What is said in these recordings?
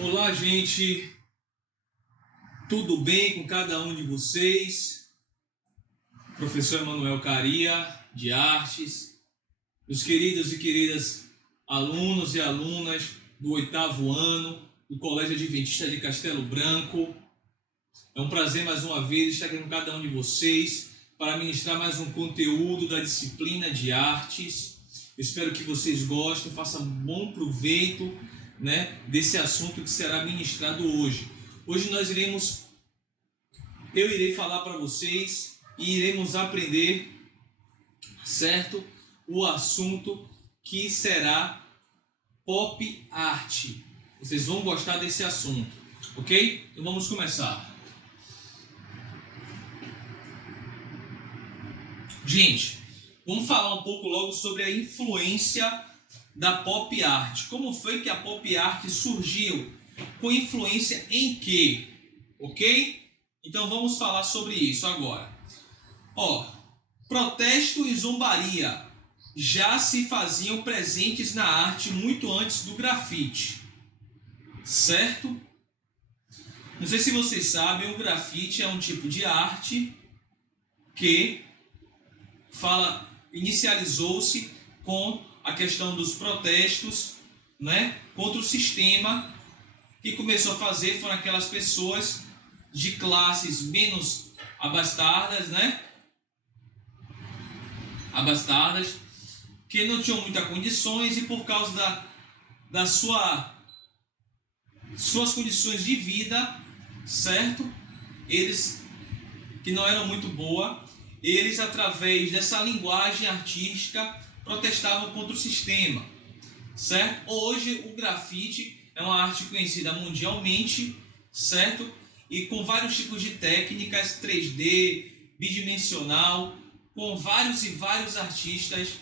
Olá, gente, tudo bem com cada um de vocês? Professor Emanuel Caria, de Artes, os queridos e queridas alunos e alunas do 8º ano do Colégio Adventista de Castelo Branco. É um prazer mais uma vez estar aqui com cada um de vocês para ministrar mais um conteúdo da disciplina de Artes. Eu espero que vocês gostem, façam bom proveito, desse assunto que será ministrado hoje. Hoje eu irei falar para vocês e iremos aprender, certo? O assunto que será pop art. Vocês vão gostar desse assunto, ok? Então vamos começar. Gente, vamos falar um pouco logo sobre a influência da pop art. Como foi que a pop art surgiu? Com influência em quê? Ok? Então vamos falar sobre isso agora. Protesto e zombaria já se faziam presentes na arte muito antes do grafite. Certo? Não sei se vocês sabem, o grafite é um tipo de arte que inicializou-se com a questão dos protestos, contra o sistema. Que começou a fazer foram aquelas pessoas de classes menos abastadas, abastadas, que não tinham muitas condições e por causa das suas condições de vida, certo? Eles, que não eram muito boas, eles, através dessa linguagem artística, protestavam contra o sistema, certo? Hoje, o grafite é uma arte conhecida mundialmente, certo? E com vários tipos de técnicas, 3D, bidimensional, com vários e vários artistas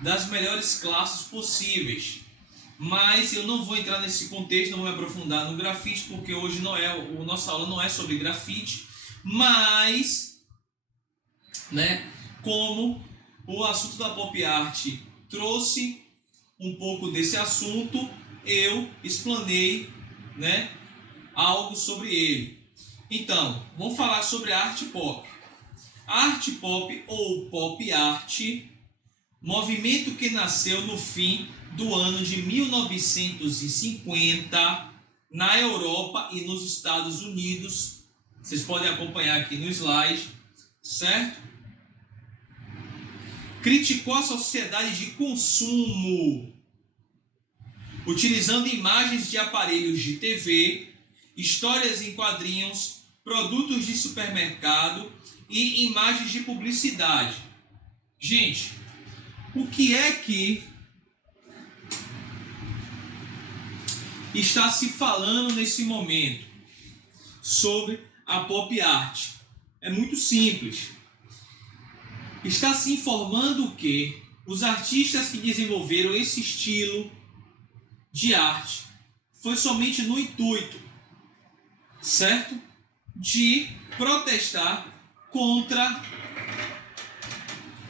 das melhores classes possíveis. Mas eu não vou entrar nesse contexto, não vou me aprofundar no grafite, porque hoje nossa aula não é sobre grafite, mas, como o assunto da pop art trouxe um pouco desse assunto, eu explanei, algo sobre ele. Então, vamos falar sobre a arte pop. A arte pop ou pop art, movimento que nasceu no fim do ano de 1950 na Europa e nos Estados Unidos. Vocês podem acompanhar aqui no slide, certo? Criticou a sociedade de consumo, utilizando imagens de aparelhos de TV, histórias em quadrinhos, produtos de supermercado e imagens de publicidade. Gente, o que é que está se falando nesse momento sobre a pop art? É muito simples. Está se informando que os artistas que desenvolveram esse estilo de arte foi somente no intuito, certo? De protestar contra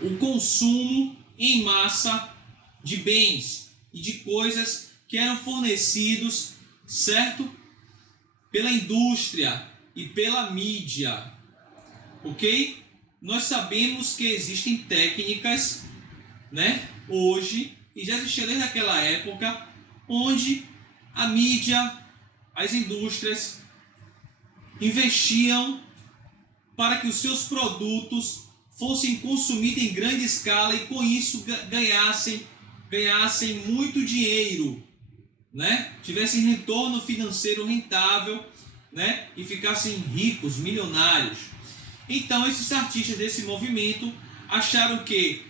o consumo em massa de bens e de coisas que eram fornecidos, certo? Pela indústria e pela mídia, ok? Nós sabemos que existem técnicas, hoje, e já existia desde aquela época, onde a mídia, as indústrias investiam para que os seus produtos fossem consumidos em grande escala e com isso ganhassem muito dinheiro, tivessem retorno financeiro rentável, e ficassem ricos, milionários. Então esses artistas desse movimento acharam que,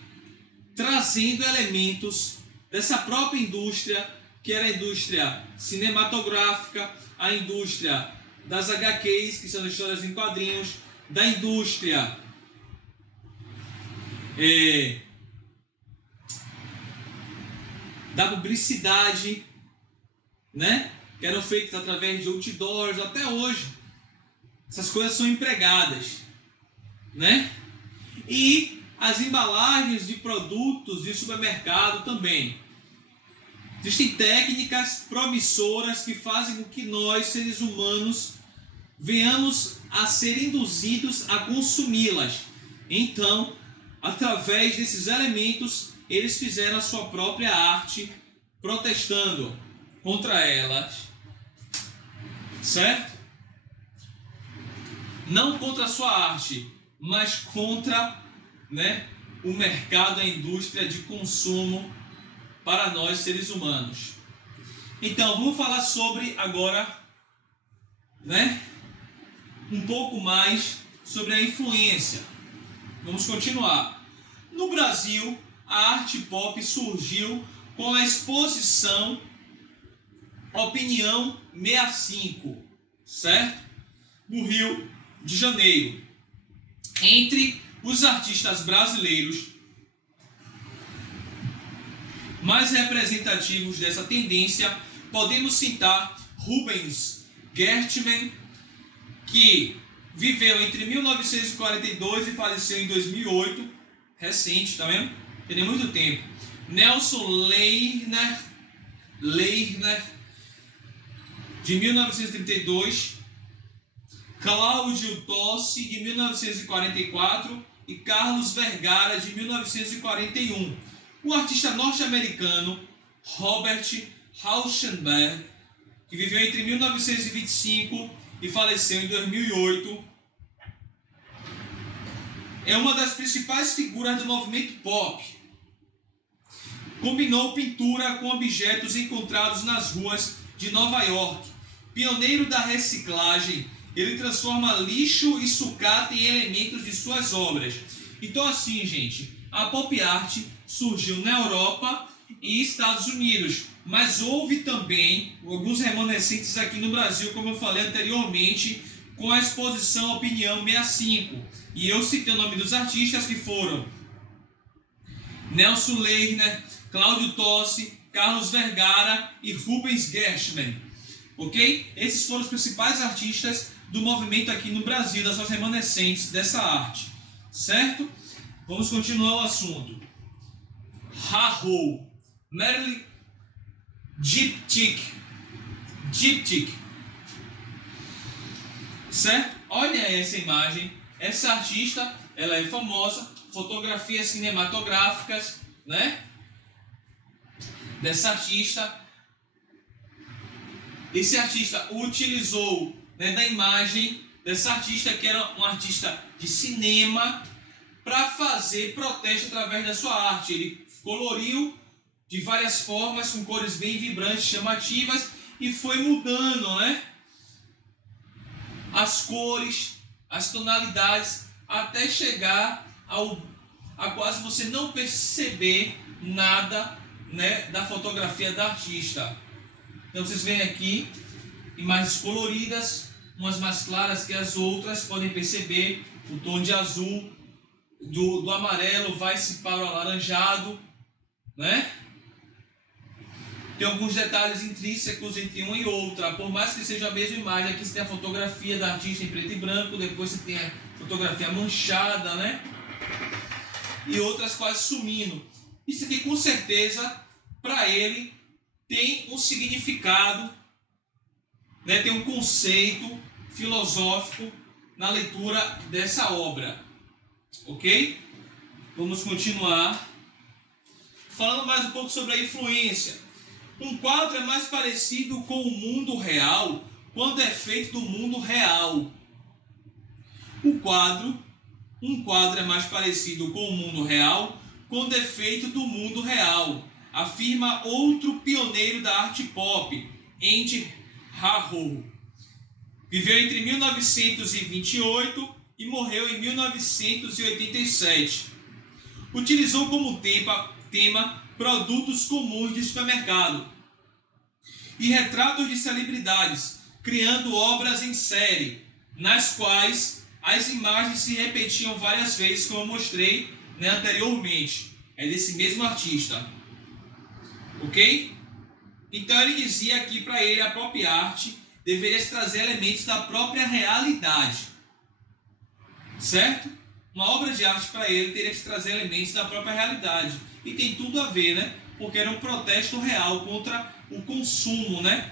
trazendo elementos dessa própria indústria, que era a indústria cinematográfica, a indústria das HQs, que são as histórias em quadrinhos, da indústria da publicidade, que eram feitas através de outdoors. Até hoje essas coisas são empregadas, e as embalagens de produtos de supermercado também. Existem técnicas promissoras que fazem com que nós, seres humanos, venhamos a ser induzidos a consumi-las. Então, através desses elementos, eles fizeram a sua própria arte, protestando contra elas, certo? Não contra a sua arte, mas contra, o mercado, a indústria de consumo para nós, seres humanos. Então, vamos falar sobre agora, um pouco mais sobre a influência. Vamos continuar. No Brasil, a arte pop surgiu com a exposição Opinião 65, certo? No Rio de Janeiro. Entre os artistas brasileiros mais representativos dessa tendência, podemos citar Rubens Gertmann, que viveu entre 1942 e faleceu em 2008, recente, tá vendo? Tem muito tempo. Nelson Lerner, de 1932, Cláudio Tossi, de 1944, e Carlos Vergara, de 1941. O artista norte-americano Robert Rauschenberg, que viveu entre 1925 e faleceu em 2008, é uma das principais figuras do movimento pop. Combinou pintura com objetos encontrados nas ruas de Nova York. Pioneiro da reciclagem, ele transforma lixo e sucata em elementos de suas obras. Então assim, gente, a pop art surgiu na Europa e Estados Unidos, mas houve também alguns remanescentes aqui no Brasil, como eu falei anteriormente, com a exposição Opinião 65. E eu citei o nome dos artistas que foram Nelson Lerner, Cláudio Tossi, Carlos Vergara e Rubens Gertmann. Ok? Esses foram os principais artistas do movimento aqui no Brasil, das suas remanescentes dessa arte. Certo? Vamos continuar o assunto. Rahou, Merle Diptyque, certo? Olha essa imagem. Essa artista, ela é famosa, fotografias cinematográficas, dessa artista. Esse artista utilizou, da imagem dessa artista, que era um artista de cinema, para fazer protesto através da sua arte. Ele coloriu de várias formas, com cores bem vibrantes, chamativas, e foi mudando, as cores, as tonalidades, até chegar a quase você não perceber nada, da fotografia da artista. Então vocês veem aqui imagens coloridas, umas mais claras que as outras, podem perceber o tom de azul, do amarelo vai-se para o alaranjado, Tem alguns detalhes intrínsecos entre uma e outra, por mais que seja a mesma imagem. Aqui você tem a fotografia da artista em preto e branco, depois você tem a fotografia manchada, e outras quase sumindo. Isso aqui com certeza, para ele, tem um significado, tem um conceito filosófico na leitura dessa obra. Ok? Vamos continuar falando mais um pouco sobre a influência. Um quadro é mais parecido com o mundo real quando é feito do mundo real. Um quadro é mais parecido com o mundo real quando é feito do mundo real, afirma outro pioneiro da arte pop, Andy Warhol. Viveu entre 1928 e morreu em 1987. Utilizou como tema produtos comuns de supermercado e retratos de celebridades, criando obras em série, nas quais as imagens se repetiam várias vezes, como eu mostrei anteriormente. É desse mesmo artista. Ok? Então ele dizia que para ele a pop art deveria trazer elementos da própria realidade. Certo? Uma obra de arte para ele teria que trazer elementos da própria realidade. E tem tudo a ver, porque era um protesto real contra o consumo, né,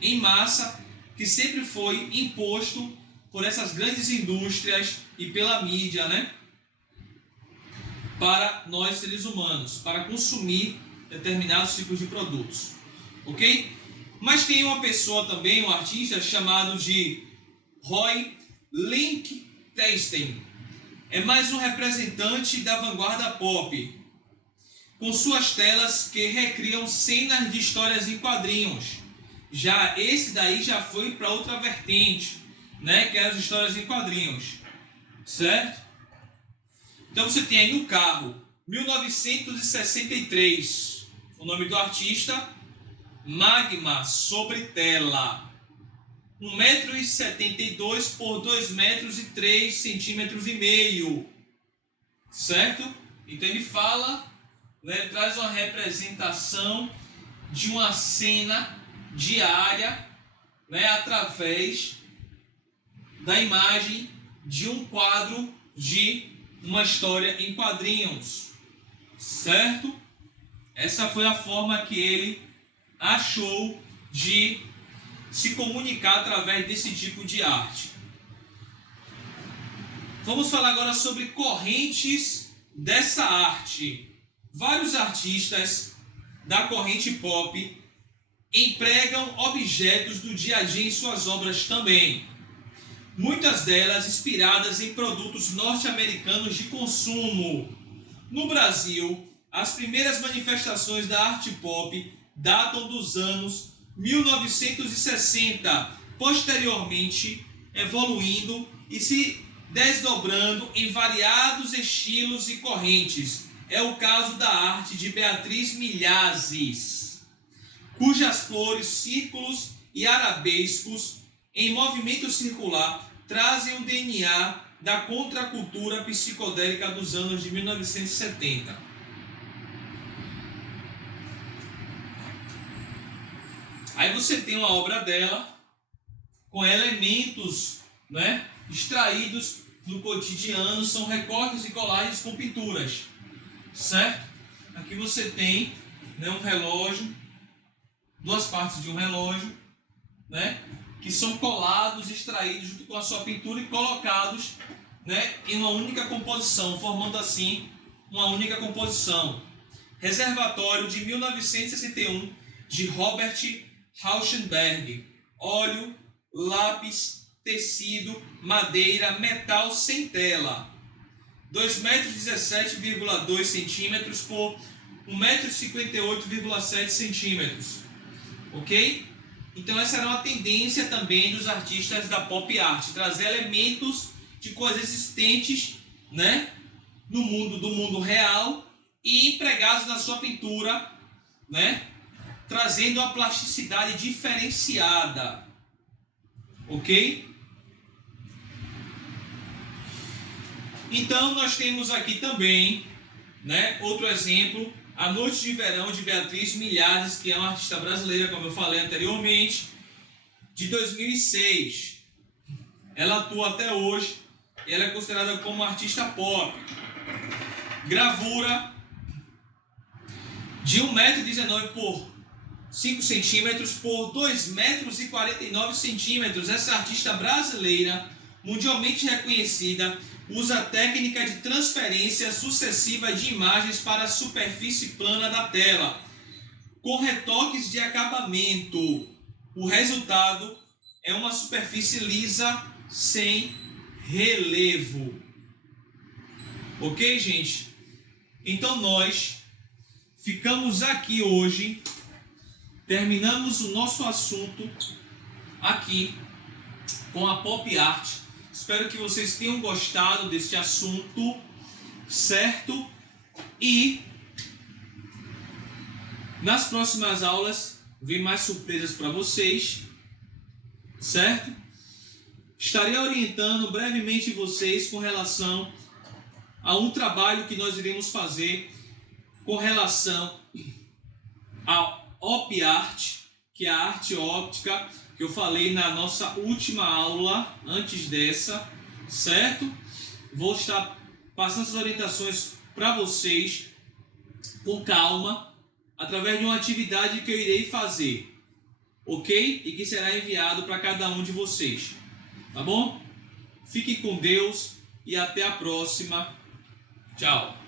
em massa, que sempre foi imposto por essas grandes indústrias e pela mídia, né, para nós seres humanos, para consumir determinados tipos de produtos, ok? Mas tem uma pessoa também, um artista chamado de Roy Lichtenstein. É mais um representante da vanguarda pop, com suas telas que recriam cenas de histórias em quadrinhos. Já esse daí já foi para outra vertente, né, que é as histórias em quadrinhos, certo? Então você tem aí no carro, 1963, o nome do artista, Magma sobre tela, 1,72 m por 2,3 m, certo? Então ele fala, né, traz uma representação de uma cena diária, né, através da imagem de um quadro de uma história em quadrinhos, certo? Essa foi a forma que ele achou de se comunicar através desse tipo de arte. Vamos falar agora sobre correntes dessa arte. Vários artistas da corrente pop empregam objetos do dia a dia em suas obras também. Muitas delas inspiradas em produtos norte-americanos de consumo. No Brasil, as primeiras manifestações da arte pop datam dos anos 1960, posteriormente evoluindo e se desdobrando em variados estilos e correntes. É o caso da arte de Beatriz Milhazes, cujas flores, círculos e arabescos em movimento circular trazem o DNA da contracultura psicodélica dos anos de 1970. Aí você tem uma obra dela com elementos, né, extraídos do cotidiano, são recortes e colagens com pinturas, certo? Aqui você tem, né, um relógio, duas partes de um relógio, né, que são colados, extraídos junto com a sua pintura e colocados, né, em uma única composição, formando assim uma única composição. Reservatório de 1961 de Robert Rauschenberg. Óleo, lápis, tecido, madeira, metal sem tela. 2,17,2 m por 1,58,7 m. Ok? Então essa era uma tendência também dos artistas da pop art, trazer elementos de coisas existentes, né, no mundo do mundo real e empregados na sua pintura, né, trazendo uma plasticidade diferenciada. Ok? Então nós temos aqui também, né, outro exemplo, A Noite de Verão de Beatriz Milhazes, que é uma artista brasileira, como eu falei anteriormente, de 2006. Ela atua até hoje e ela é considerada como uma artista pop. Gravura de 1,19 m por 5 cm por 2,49 m. Essa artista brasileira, mundialmente reconhecida, usa a técnica de transferência sucessiva de imagens para a superfície plana da tela, com retoques de acabamento. O resultado é uma superfície lisa sem relevo. Ok, gente? Então nós ficamos aqui hoje, terminamos o nosso assunto aqui com a pop art. Espero que vocês tenham gostado deste assunto, certo? E nas próximas aulas vem mais surpresas para vocês, certo? Estarei orientando brevemente vocês com relação a um trabalho que nós iremos fazer com relação à op art, que é a arte óptica, que eu falei na nossa última aula, antes dessa, certo? Vou estar passando essas orientações para vocês com calma, através de uma atividade que eu irei fazer, ok? E que será enviado para cada um de vocês, tá bom? Fiquem com Deus e até a próxima. Tchau.